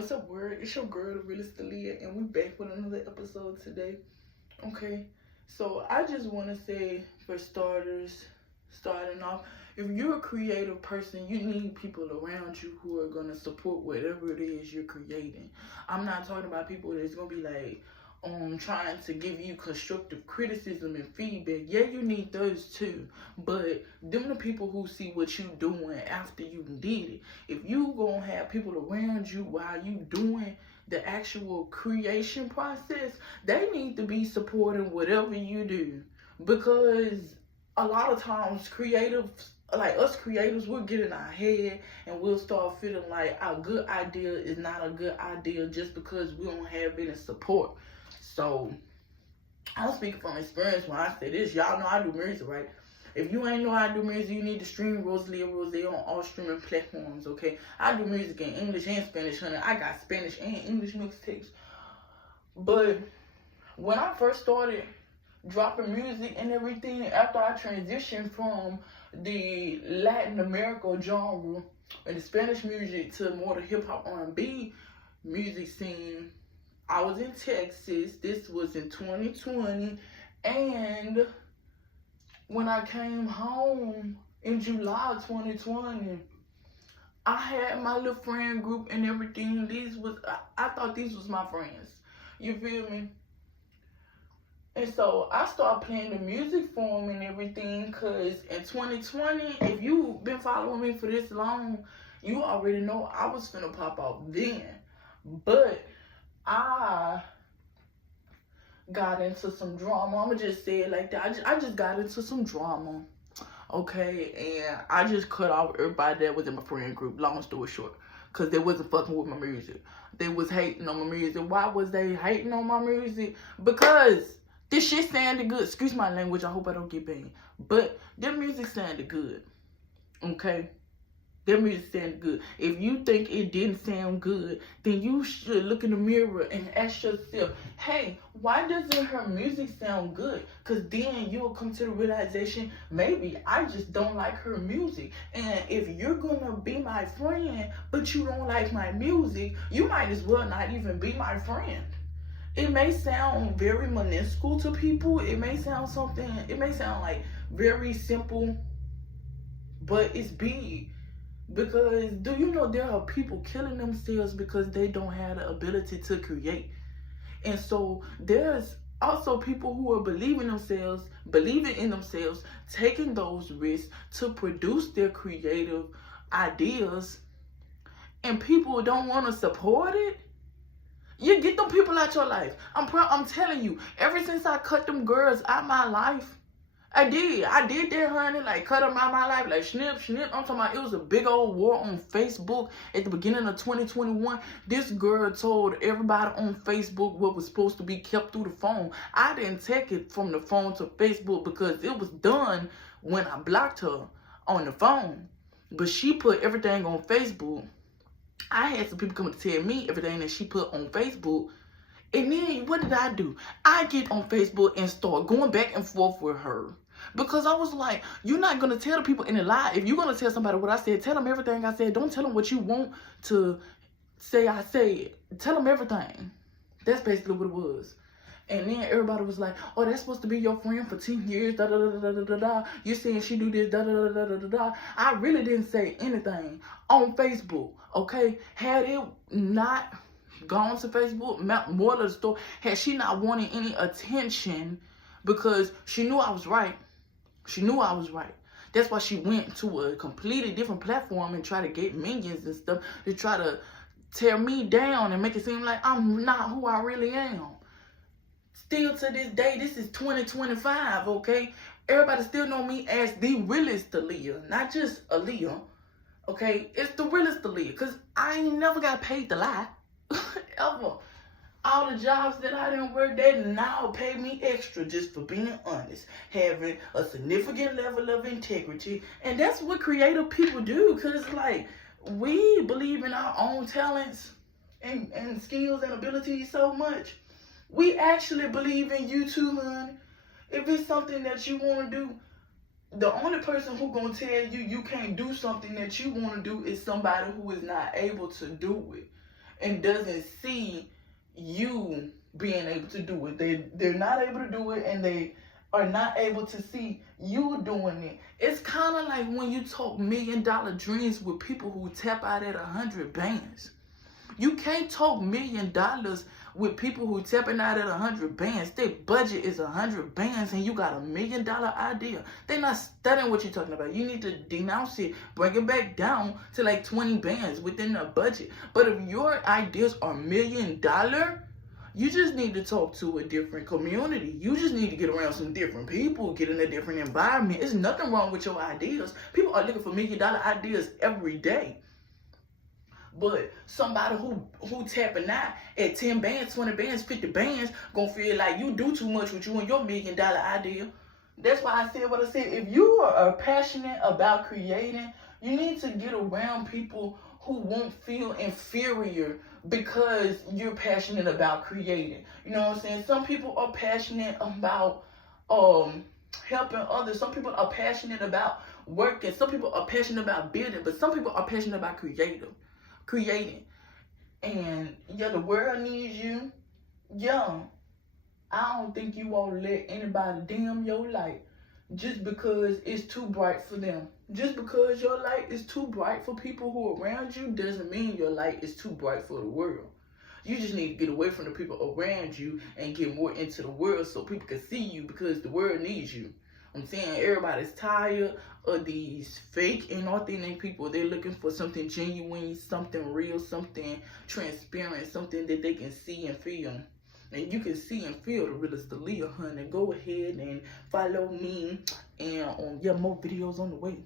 What's up, word? It's your girl, TheRealistAliyah, and we back with another episode today. Okay, so I just want to say, for starters, starting off, if you're a creative person, you need people around you who are going to support whatever it is you're creating. I'm not talking about people that's going to be like, trying to give you constructive criticism and feedback. Yeah, you need those too, but them the people who see what you doing after you did it. If you gonna have people around you while you doing the actual creation process, they need to be supporting whatever you do, because a lot of times creatives, like us creators, we'll get in our head and we'll start feeling like our good idea is not a good idea just because we don't have any support. So, I'm speaking from experience when I say this. Y'all know I do music, right? If you ain't know I do music, you need to stream TheRealistAliyah on all streaming platforms, okay? I do music in English and Spanish, honey. I got Spanish and English mixtapes. But when I first started dropping music and everything, after I transitioned from the Latin America genre and the Spanish music to more the hip-hop R&B music scene, I was in Texas. This was in 2020. And when I came home in July 2020, I had my little friend group and everything. I thought these was my friends. You feel me? And so I started playing the music for them and everything, because in 2020, if you've been following me for this long, you already know I was finna pop out then. But I got into some drama. I'ma just say it like that. I just got into some drama, okay? And I just cut off everybody that was in my friend group, long story short, because they wasn't fucking with my music. They was hating on my music. Why was they hating on my music? Because this shit sounded good. Excuse my language. I hope I don't get banned. But their music sounded good, okay? Their music sounded good. If you think it didn't sound good, then you should look in the mirror and ask yourself, hey, why doesn't her music sound good? Because then you'll come to the realization, maybe I just don't like her music. And if you're going to be my friend, but you don't like my music, you might as well not even be my friend. It may sound very minuscule to people. It may sound like very simple, but it's big. Because do you know there are people killing themselves because they don't have the ability to create? And so there's also people who are believing in themselves, taking those risks to produce their creative ideas, and people don't want to support it. You get them people out your life. I'm telling you, ever since I cut them girls out my life, I did that, honey. Like, cut them out my life, like snip. I'm talking about, it was a big old war on Facebook at the beginning of 2021. This girl told everybody on Facebook what was supposed to be kept through the phone. I didn't take it from the phone to Facebook because it was done when I blocked her on the phone. But she put everything on Facebook. I had some people come to tell me everything that she put on Facebook. And then what did I do? I get on Facebook and start going back and forth with her. Because I was like, you're not going to tell the people in a lie. If you're going to tell somebody what I said, tell them everything I said. Don't tell them what you want to say I said. Tell them everything. That's basically what it was. And then everybody was like, oh, that's supposed to be your friend for 10 years, da da da da da da da. You're saying she do this, da da da da da da da. I really didn't say anything on Facebook, okay? Had it not gone to Facebook, more of the story, had she not wanted any attention, because she knew I was right. She knew I was right. That's why she went to a completely different platform and tried to get minions and stuff to try to tear me down and make it seem like I'm not who I really am. Still to this day, this is 2025, okay? Everybody still know me as TheRealistAliyah, not just Aliyah, okay? It's TheRealistAliyah, because I ain't never got paid to lie, ever. All the jobs that I didn't work, they now pay me extra just for being honest, having a significant level of integrity. And that's what creative people do, because, like, we believe in our own talents and skills and abilities so much. We actually believe in you too, honey. If it's something that you want to do, the only person who gonna tell you you can't do something that you want to do is somebody who is not able to do it. and doesn't see you being able to do it. They're not able to do it, and they are not able to see you doing it. It's kind of like when you talk $1 million dreams with people who tap out at 100 bands. You can't talk $1 million with people who tapping out at 100 bands. Their budget is 100 bands, and you got $1 million idea. They're not studying what you're talking about. You need to denounce it, bring it back down to like 20 bands within the budget. But if your ideas are $1 million, you just need to talk to a different community. You just need to get around some different people, get in a different environment. There's nothing wrong with your ideas. People are looking for $1 million ideas every day. But somebody who tapping out at 10 bands, 20 bands, 50 bands, gonna feel like you do too much with you and your $1 million idea. That's why I said what I said. If you are passionate about creating, you need to get around people who won't feel inferior because you're passionate about creating. You know what I'm saying? Some people are passionate about helping others. Some people are passionate about working. Some people are passionate about building, but some people are passionate about creating. And yeah, the world needs you. Yeah, I don't think you want to let anybody dim your light just because it's too bright for them. Just because your light is too bright for people who are around you doesn't mean your light is too bright for the world. You just need to get away from the people around you and get more into the world so people can see you, because the world needs you. I'm saying everybody's tired of these fake and authentic people. They're looking for something genuine, something real, something transparent, something that they can see and feel. And you can see and feel the realest Aliyah, honey. Go ahead and follow me, and more videos on the way.